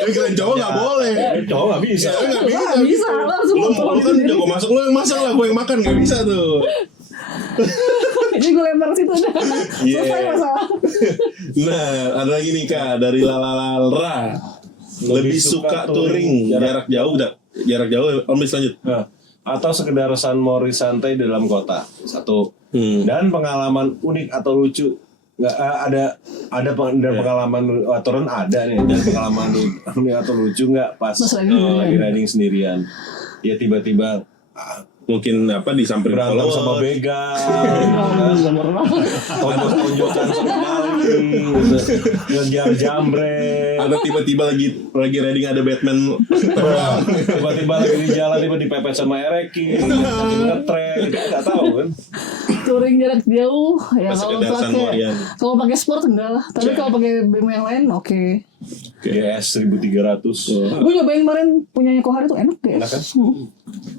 Tapi giliran cowok gak boleh. cowok nggak bisa. Cewek gak bisa. Nggak bisa, gitu. lo langsung Lo motor kan sendiri. jago masak, lo yang masak lah, gue yang makan, gak bisa tuh. Jadi gue lempar situ udah. Iya. Selesai masalah. Nah, ada lagi nih Kak, dari Lalalala. Lebih suka touring jarak jauh dah. Jarak jauh, Om lanjut. Nah, atau sekedar sunmori santai di dalam kota. Satu. Dan pengalaman unik atau lucu. Nggak ada pengalaman aturan ada nih. Dan pengalaman unik atau lucu nggak pas Pas lagi lagi riding sendirian. Ya tiba-tiba Mungkin apa disamperin berantem follower. sama begal, tonjok-tonjokan sama maling, ngejar jambret. Atau tiba-tiba lagi riding ada Batman terbang. Tiba-tiba lagi di jalan tiba dipepet sama Ereki, tiba ngetrek, kita nggak tahu kan. Touring jarak jauh ya Pas kalau sekedar sunmorian. pakai sport enggak lah. Tapi kalau pakai BMW yang lain oke. GS 1300, Gue nyobain kemarin punyanya Kohar itu enak guys. Enak kan?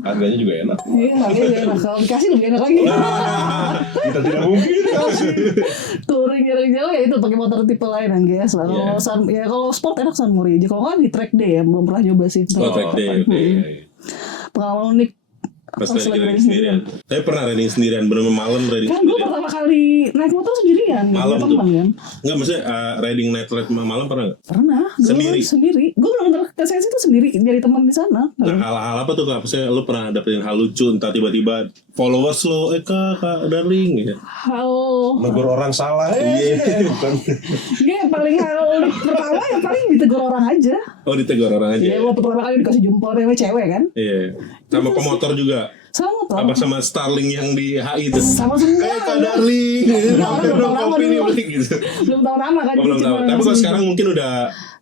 Harganya juga enak. Iya harganya enak. Kalau dikasih lebih enak lagi. Kita tidak mungkin. Touring jarak jauh ya itu pakai motor tipe lain yang guys. Kalau kalau sport enak Sunmori aja. Kalau nggak di track day ya belum pernah nyoba sih. Oh, track day. Pengalaman unik. Pas lagi riding sendirian. Tapi pernah riding sendirian, bener-bener malam riding Kan gue sendirian. pertama kali naik motor sendirian. Malam sama tuh. teman kan. Enggak maksudnya riding night ride malam pernah nggak? Pernah. Dulu Sendiri? Sendiri. Gue benar-benar ke sensi itu sendiri dari teman di sana. Nah, hal-hal apa tuh Kak? Maksudnya lo pernah dapetin hal lucu, entah tiba-tiba followers lo, Kak Darling gitu. Halo. Negur orang salah. Bukan. Dia paling hal pertama yang paling ditegur orang aja. Oh ditegur orang aja. Iya, waktu pertama kali dikasih jempol cewek kan. Iya. Sama pemotor juga. Sama motor. Apa sama Starling yang di HI itu? Sama semua. Kak Darling, mampir dong kopi nih beli gitu. Belum tahu nama kan. Oh, belum tahu. Tapi kalau sekarang mungkin udah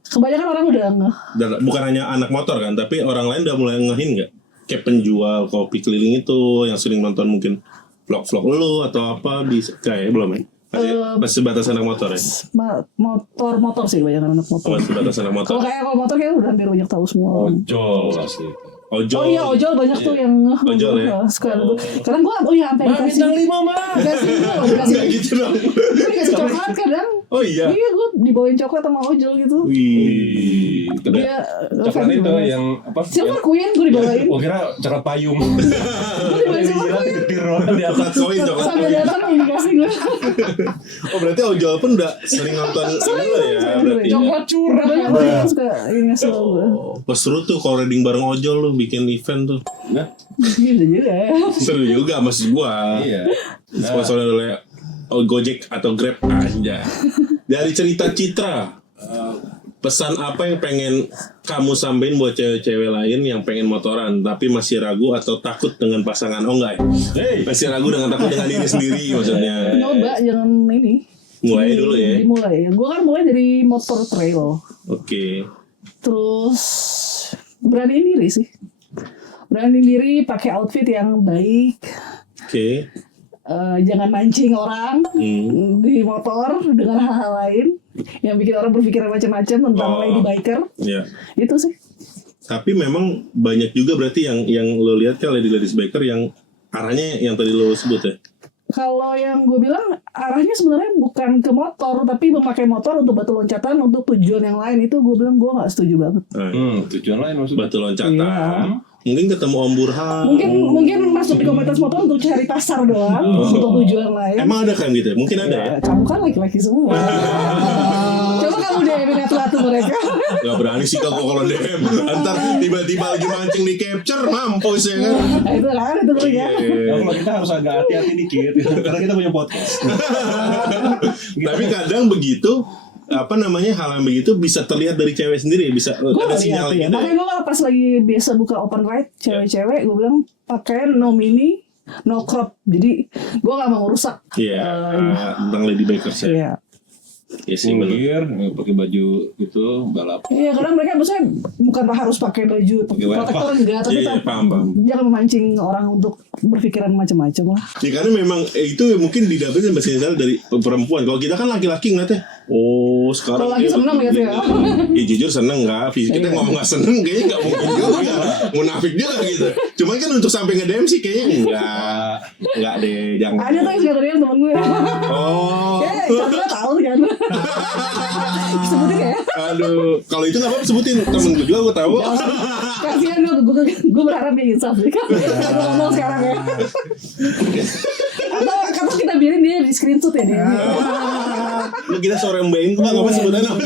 kebanyakan orang udah nggak. bukan hanya anak motor kan, tapi orang lain udah mulai ngehin nggak? Kayak penjual kopi keliling itu yang sering nonton mungkin vlog-vlog lu atau apa bisa kayak belum ya? Masih sebatas anak motor ya? Motor sih banyak anak motor. Masih sebatas anak motor. Kalau motor kayak udah hampir banyak tahu semua. Ojol asli. Ojol. Oh iya ojol banyak tuh yang Ojol ya? Sekarang kadang gue sampai dikasih Bintang 5 mah. dikasih Enggak gitu dong. dikasih coklat kadang Oh iya. Iya, gue dibawain coklat sama ojol gitu. Wih. Dia Coklat itu banget. yang apa? Silver Queen gue dibawain. Oh kira coklat payung. Gue dibawain Silver Jilat Queen. getir di atas. Coklat koin, coklat Sampai koin. datang dikasih gue. Oh berarti ojol pun udah sering nonton ini lah ya berarti. Coklat curah. Banyak orang yang suka ini ngasih tau gue. Oh, seru tuh kalau reading bareng ojol lu bikin event tuh. Nah, Gitu juga. Seru juga maksud gua. iya. Sponsornya oleh Gojek atau Grab aja. Dari cerita Citra, pesan apa yang pengen kamu sampein buat cewek-cewek lain yang pengen motoran tapi masih ragu atau takut dengan pasangan? Oh enggak ya? Masih ragu dengan takut dengan diri sendiri maksudnya. Nyoba jangan ini. Mulai dulu ya. Dimulai. Gue kan mulai dari motor trail. Oke. Terus beraniin diri sih. Beraniin diri pakai outfit yang baik. Oke. Jangan mancing orang di motor dengan hal-hal lain yang bikin orang berpikiran macam-macam tentang lady biker. Ya. Itu sih. Tapi memang banyak juga berarti yang lo lihat kan ladies biker yang arahnya yang tadi lo sebut ya. Kalau yang gue bilang arahnya sebenarnya bukan ke motor tapi memakai motor untuk batu loncatan untuk tujuan yang lain, itu gue bilang gue nggak setuju banget. Tujuan lain maksudnya. Batu loncatan. Iya. Mungkin ketemu Om Burhan. Mungkin masuk di komunitas motor untuk cari pasar doang untuk tujuan lain. Emang ada kan gitu? Mungkin ada ya? Kamu kan laki-laki semua. Coba kamu DM atu mereka. Gak berani sih kalau DM. Ntar tiba-tiba lagi mancing di capture, mampus ya kan? Nah, itu kan itu ya. Nah, kalau kita harus agak hati-hati dikit karena kita punya podcast. Tapi kadang begitu, apa namanya, hal yang begitu bisa terlihat dari cewek sendiri, bisa Gue ada lihat sinyal ya. gitu. Makanya gue kalau pas lagi biasa buka open ride cewek-cewek, gue bilang pakaian no mini, no crop. Jadi gue gak mau rusak. Iya, tentang lady bikers ya. Iya. Iya sih benar. Minggir, pakai baju gitu, balap. Iya, karena mereka maksudnya bukan harus pakai baju protektor enggak, tapi Iya, paham. jangan memancing orang untuk berpikiran macam-macam lah. Ya karena memang itu mungkin didapetin biasanya dari perempuan. Kalau kita kan laki-laki ngeliatnya, oh sekarang Kalau laki dia seneng begini. gitu ya. Ya jujur seneng nggak? Fisik kita ngomong nggak seneng kayaknya nggak mungkin juga. Munafik juga gitu. Cuman kan untuk sampai nge-DM sih kayaknya enggak deh, jangan. Ada tuh yang suka ngerian temen gue. Oh. Ya, Chandra tahu kan. Sebutin ya. Aduh, kalau itu nggak apa-apa sebutin, temen gue juga gue tahu. Kasihan gue berharap dia insaf sih kan. Gue ngomong sekarang ya. Atau kita biarin dia di screenshot ya dia. Lu kita sore mbain kok nggak apa sebutan apa?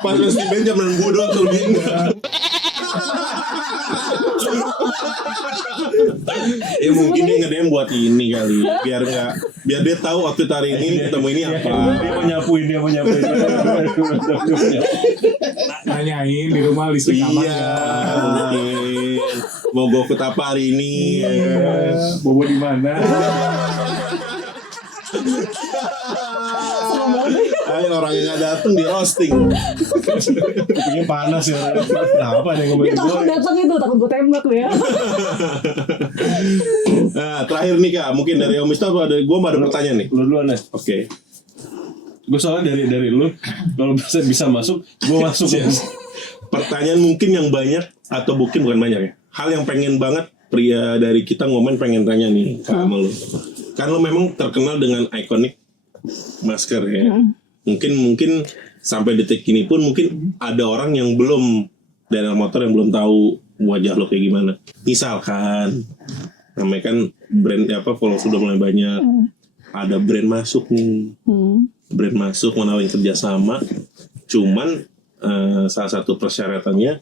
Pas lu Steven jam 6 bodoh atau lebih enggak? Ya mungkin dia nge-DM buat ini kali, biar dia tahu waktu hari ini ketemu ini apa. Dia mau nyapuin. Nanyain di rumah listrik aman Iya, nggak? mungkin mau GoFood apa hari ini? Bobo di mana? Serem banget nih. Ayo orang yang nggak dateng di roasting. Kupingnya panas ya. Nah, apa yang Dia ngomongin takut gue? datang itu, takut gue tembak lu ya. Nah terakhir nih Kak, mungkin dari Om Misto ada pertanyaan nih. Lu duluan deh. Oke. Gue soalnya dari lu, kalau bisa masuk, gue masuk. Pertanyaan mungkin yang banyak atau mungkin bukan banyak ya. Hal yang pengen banget pria dari kita ngomong pengen tanya nih Kak sama lu. Kan lu memang terkenal dengan ikonik masker ya. Mungkin sampai detik ini pun mungkin ada orang yang belum dari motor yang belum tahu wajah lo kayak gimana. Misalkan namanya kan brand apa follow sudah mulai banyak. Ada brand masuk nih. Brand masuk menawarin kerjasama. Cuman salah satu persyaratannya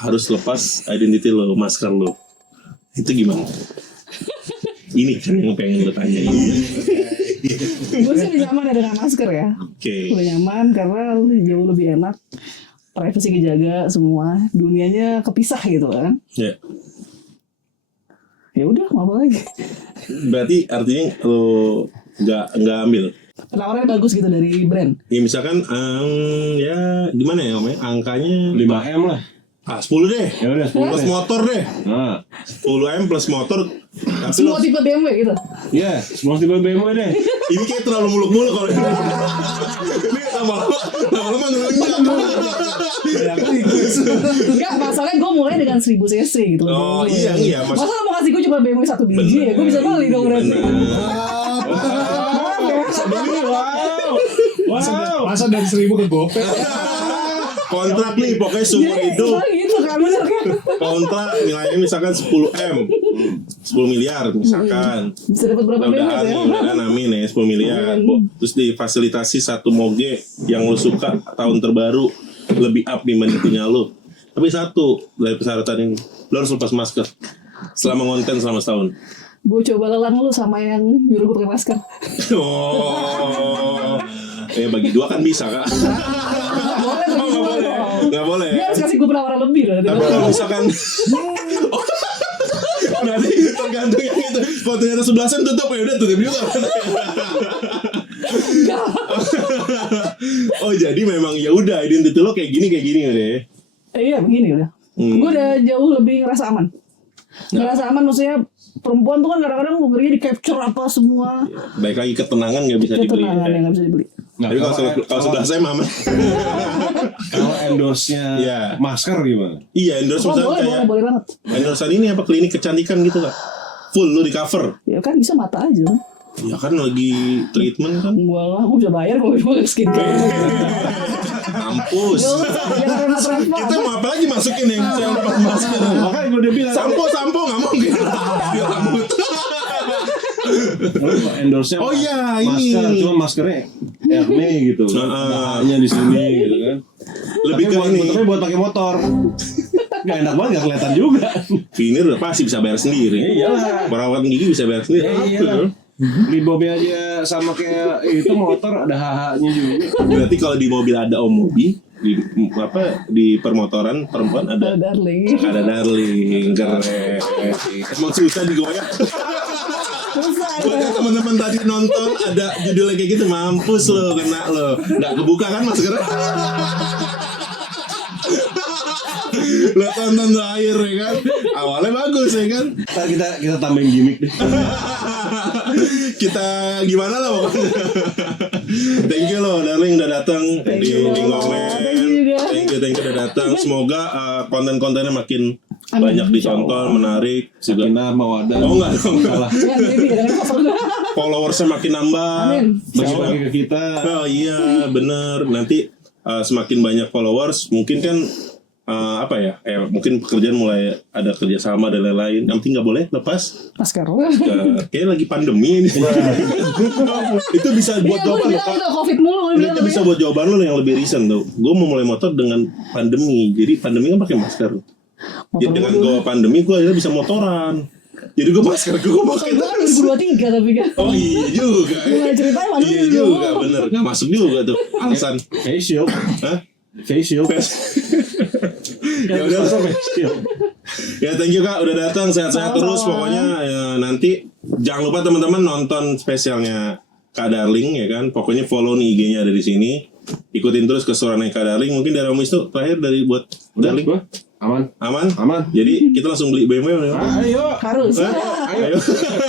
harus lepas identity lo, masker lo. Itu gimana? Ini kan yang pengen lo tanyain. Gue sih lebih nyaman ya dengan masker ya. Oke. Lebih nyaman karena jauh lebih enak. Privacy kejaga semua. Dunianya kepisah gitu kan. Ya. Ya udah, mau apa lagi? Berarti artinya lo nggak ambil. Penawarannya bagus gitu dari brand. Ya misalkan ya gimana ya Om ya? Angkanya 5M lah. 10 deh. Ya udah 10 Plus deh. motor deh. Nah, 10M plus motor. Tapi Semua lo, tipe BMW gitu. iya, semua tipe BMW deh. ini kayak terlalu muluk-muluk kalau ini. Ini lama-lama ngelunyak. Enggak, masalahnya gue mulai dengan 1000 cc gitu. Oh iya mas. Masa lo mau kasih gue cuma BMW 1 biji ya? Gue bisa beli dong berarti. Bener. Wow. Masa dari 1.000 ke GoPay. Kontrak nih pokoknya seumur hidup. Gitu kan, bener kan? Kontrak nilainya misalkan 10 miliar misalkan. Bisa dapat berapa Mudah-mudahan miliar nih, ya? mudah-mudahan amin ya 10 miliar. Terus difasilitasi satu moge yang lu suka tahun terbaru lebih up dibanding punya lu. Tapi satu dari persyaratan ini, lu harus lepas masker selama ngonten selama setahun. Gue coba lelang lu sama yang nyuruh gue pakai masker. Oh, ya bagi dua kan bisa kak. Nggak boleh. Dia harus kasih gue penawaran lebih loh. Tapi kalau misalkan nanti tergantung yang itu. Kalau ternyata 11-an tutup ya udah tutup juga. Oh jadi memang ya udah identitas lo kayak gini udah ya. Iya begini udah. Gue udah jauh lebih ngerasa aman. Ngerasa aman maksudnya perempuan tuh kan kadang-kadang ngerinya di capture apa semua. Baik lagi ketenangan nggak bisa dibeli. Ketenangan yang nggak bisa dibeli. Tapi kalau sebelah saya mama. Kalau endorse-nya Iya. masker gimana? Iya endorse Oh, misalnya boleh, kayak boleh banget. endorsean ini apa klinik kecantikan gitu kak. Full lu di cover. Ya kan bisa mata aja. Ya kan lagi treatment kan. Gua lah, gue bisa bayar kalau gue skincare. Mampus. Gak usah, jangan transfer. Kita mau apa lagi masukin yang saya lepas masker. Makanya gue udah bilang Sampo nggak mungkin. Dia rambut. endorse-nya Oh iya, masker, ini. cuma maskernya Hermes gitu. Bahannya di sini gitu kan. Lebih ke ini. Tapi buat pakai motor. Gak enak banget, gak kelihatan juga. Finir udah pasti bisa bayar sendiri. Iyalah. Perawat gigi bisa bayar sendiri. Iya. Di Bobby aja sama kayak itu motor ada HH-nya juga. Berarti kalau di mobil ada Om Mobi, di permotoran perempuan ada Darling. darling, keren. Emang susah digoyang. Susah. Buat yang teman-teman tadi nonton ada judulnya kayak gitu, mampus lo, kena lo. Nggak kebuka kan maskernya? Lo tonton terakhir ya kan, awalnya bagus ya kan. Ntar kita tambahin gimmick deh. Kita gimana lah pokoknya. Thank you lo darling udah datang di Ngomen. Thank you udah datang. Semoga konten-kontennya makin banyak ditonton, menarik. Sakinah mawadah. Oh enggak dong. Salah. Ya, baby, dengan cover. Followersnya makin nambah. Amin. Bagi-bagi ke kita. Oh iya bener. Nanti semakin banyak followers mungkin kan mungkin pekerjaan mulai ada kerjasama dan lain-lain. Yang penting nggak boleh lepas. Masker. Kayak lagi pandemi ini. Itu bisa buat Iya, gue jawaban lo. bilang udah COVID mulu. Gue bilang Itu bisa buat jawaban lo yang lebih recent tuh. Gue mau mulai motor dengan pandemi. Jadi pandemi kan pakai masker. Ya, dengan gue pandemi gue akhirnya bisa motoran. Jadi gue masker gue pakai Gue kan terus. 2023 tapi kan. Oh iya juga. Mulai ceritanya masuk Iya dulu. juga bener. Nggak masuk juga tuh. Alasan. Facial. Hah? Facial. Ya udah. Ya thank you kak udah datang, sehat-sehat terus pokoknya ya, nanti jangan lupa teman-teman nonton spesialnya Kak Darling ya kan, pokoknya follow nih IG-nya ada di sini, ikutin terus keseruannya Kak Darling. Mungkin dari Om Wisnu terakhir dari buat Darling Gua aman. Jadi kita langsung beli BMW ya. Ayo. Harus. Ayo.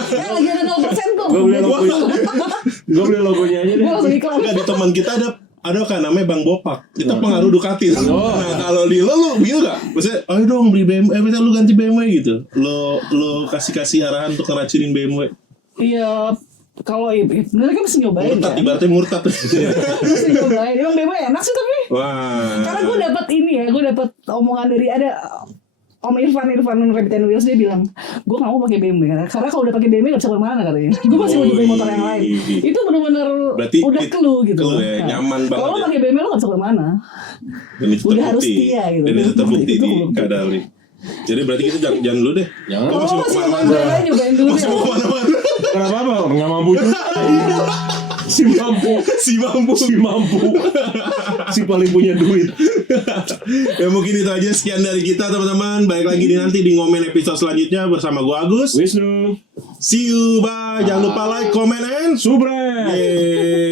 Kan lagi ada 0% tuh. Gue beli logonya aja deh. Gue langsung iklan. Enggak, di teman kita ada kan namanya Bang Bopak. Kita pengaruh Ducati. Nah, kalau di lo gitu gak? Maksudnya, ayo dong beli BMW, misalnya lu ganti BMW gitu. Lo kasih arahan untuk ngeracinin BMW. Iya. Kalau bener kan mesti nyobain Murtad, kan. ibaratnya murtad. Mesti nyobain. Emang BMW enak sih tapi. Wah. Karena gue dapat ini ya, gue dapat omongan dari ada Om Irfan Rabbit Wheels, dia bilang, gue gak mau pakai BMW karena kalau udah pakai BMW gak bisa kemana katanya. Gue masih mau nyobain motor yang lain. Itu benar-benar Berarti udah clue gitu. clue ya, nyaman banget Kalau ya. pakai BMW lo gak bisa kemana. Dan itu Udah harus terbukti. setia gitu. Dan itu terbukti Itu di terbukti. Kadali. Jadi berarti kita jangan dulu deh. Jangan. Kok masih mau Masih mau kemana-mana? nyobain dulu Masih deh. mau kemana-mana? Kenapa apa? Nggak mampu juga. Si mampu. Si paling punya duit. Ya mungkin itu aja, sekian dari kita teman-teman. Balik lagi nanti di Ngomen episode selanjutnya bersama gua Agus. Wisnu. See you, bye. Jangan lupa like, comment, and Subre. yeay.